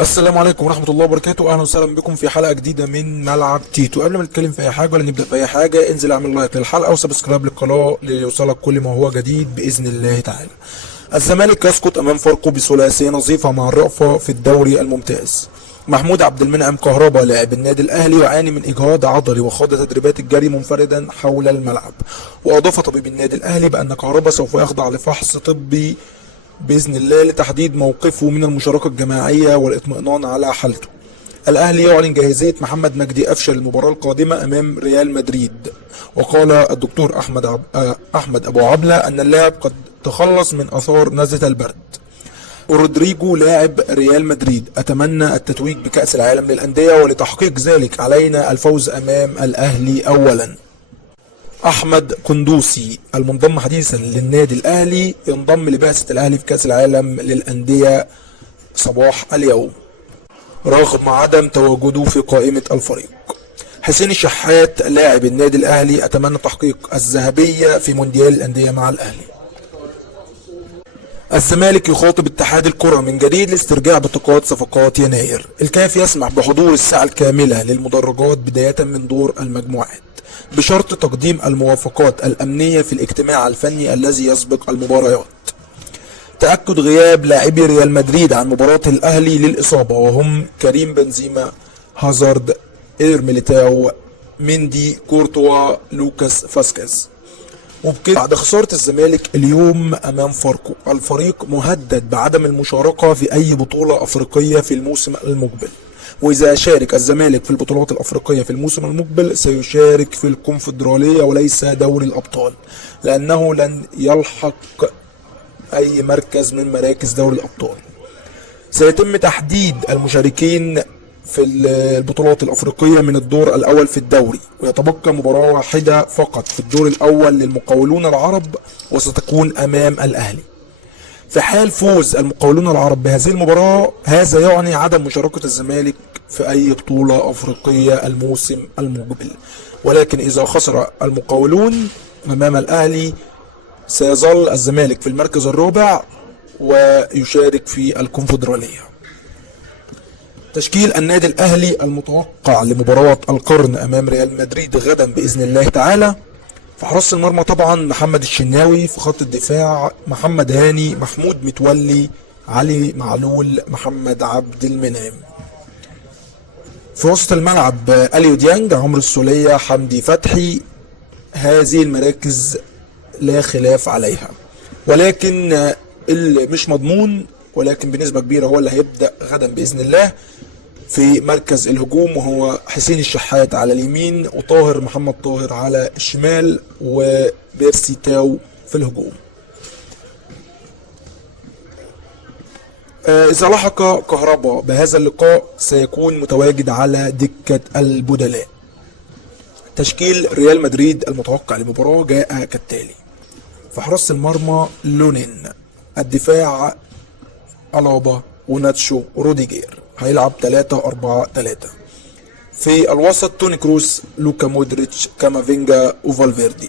السلام عليكم ورحمة الله وبركاته. أهلا وسهلا بكم في حلقة جديدة من ملعب تيتو. قبل ما نتكلم في أي حاجة ولا نبدأ في أي حاجة، انزل اعمل لايك للحلقة وسبسكرايب للقناة ليوصلك كل ما هو جديد بإذن الله تعالى. الزمالك يسقط أمام فاركو بثلاثية نظيفة مع الرأفة في الدوري الممتاز. محمود عبد المنعم كهربا لاعب النادي الأهلي يعاني من إجهاض عضلي وخاض تدريبات الجري منفردا حول الملعب. وأضاف طبيب النادي الأهلي بأن كهربا سوف يخضع لفحص طبي بإذن الله لتحديد موقفه من المشاركة الجماعية والإطمئنان على حالته. الأهلي يعلن جاهزية محمد مجدي قفشة للمباراة القادمة أمام ريال مدريد. وقال الدكتور أحمد أبو عبلة أن اللاعب قد تخلص من أثار نزلة البرد. ورودريجو لاعب ريال مدريد: أتمنى التتويج بكأس العالم للأندية، ولتحقيق ذلك علينا الفوز أمام الأهلي أولا. احمد قندوسي المنضم حديثا للنادي الاهلي ينضم لبعثة الاهلي في كاس العالم للاندية صباح اليوم رغم عدم تواجده في قائمة الفريق. حسين الشحات لاعب النادي الاهلي: اتمنى تحقيق الذهبية في مونديال الاندية مع الاهلي. الزمالك يخاطب اتحاد الكرة من جديد لاسترجاع بطاقات صفقات يناير. الكاف يسمح بحضور الساعة الكاملة للمدرجات بداية من دور المجموعات بشرط تقديم الموافقات الأمنية في الاجتماع الفني الذي يسبق المباريات. تأكد غياب لاعبي ريال مدريد عن مباراة الأهلي للإصابة، وهم كريم بنزيما، هازارد، إير ميليتاو، ميندي، كورتوا، لوكاس فاسكيز. وبكده بعد خسارة الزمالك اليوم أمام فاركو، الفريق مهدد بعدم المشاركة في أي بطولة أفريقية في الموسم المقبل. وإذا شارك الزمالك في البطولات الأفريقية في الموسم المقبل سيشارك في الكونفدرالية وليس دوري الأبطال، لأنه لن يلحق أي مركز من مراكز دوري الأبطال. سيتم تحديد المشاركين في البطولات الأفريقية من الدور الأول في الدوري، ويتبقى مباراة واحدة فقط في الدور الأول للمقاولون العرب، وستكون أمام الأهلي. في حال فوز المقاولون العرب بهذه المباراة، هذا يعني عدم مشاركة الزمالك في أي بطولة أفريقية الموسم المقبل. ولكن إذا خسر المقاولون أمام الأهلي سيظل الزمالك في المركز الرابع ويشارك في الكونفدرالية. تشكيل النادي الأهلي المتوقع لمباراة القرن أمام ريال مدريد غدا بإذن الله تعالى: في حراسة المرمى طبعا محمد الشناوي، في خط الدفاع محمد هاني، محمود متولي، علي معلول، محمد عبد المنعم. في وسط الملعب اليو ديانج، عمرو السولية، حمدي فتحي. هذه المراكز لا خلاف عليها، ولكن اللي مش مضمون ولكن بنسبة كبيرة هو اللي هيبدأ غدا بإذن الله في مركز الهجوم، وهو حسين الشحات على اليمين، وطاهر محمد طاهر على الشمال، وبيرسي تاو في الهجوم. إذا لحق كهربا بهذا اللقاء سيكون متواجد على دكة البدلاء. تشكيل ريال مدريد المتوقع للمباراة جاء كالتالي: في حراسة المرمى لونين، الدفاع ألابا وناتشو وروديجير، هيلعب 3-4-3. في الوسط توني كروس، لوكا مودريتش، كامافينجا وفالفيردي.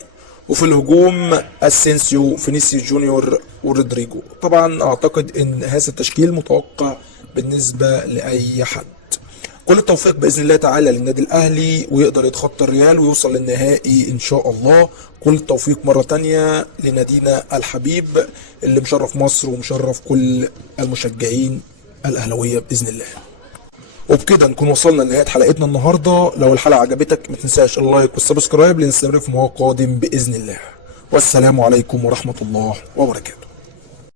وفي الهجوم اسينسيو، فينيسيوس جونيور ورودريجو. طبعا اعتقد ان هذا التشكيل متوقع بالنسبة لاي حد. كل التوفيق باذن الله تعالى للنادي الاهلي، ويقدر يتخطى الريال ويوصل للنهائي ان شاء الله. كل التوفيق مرة تانية لنادينا الحبيب اللي مشرف مصر ومشرف كل المشجعين الاهلاوية باذن الله. وبكده نكون وصلنا لنهاية حلقتنا النهاردة. لو الحلقة عجبتك ما تنساش اللايك والسبسكرايب لنستمر في مواقع قادم باذن الله. والسلام عليكم ورحمة الله وبركاته.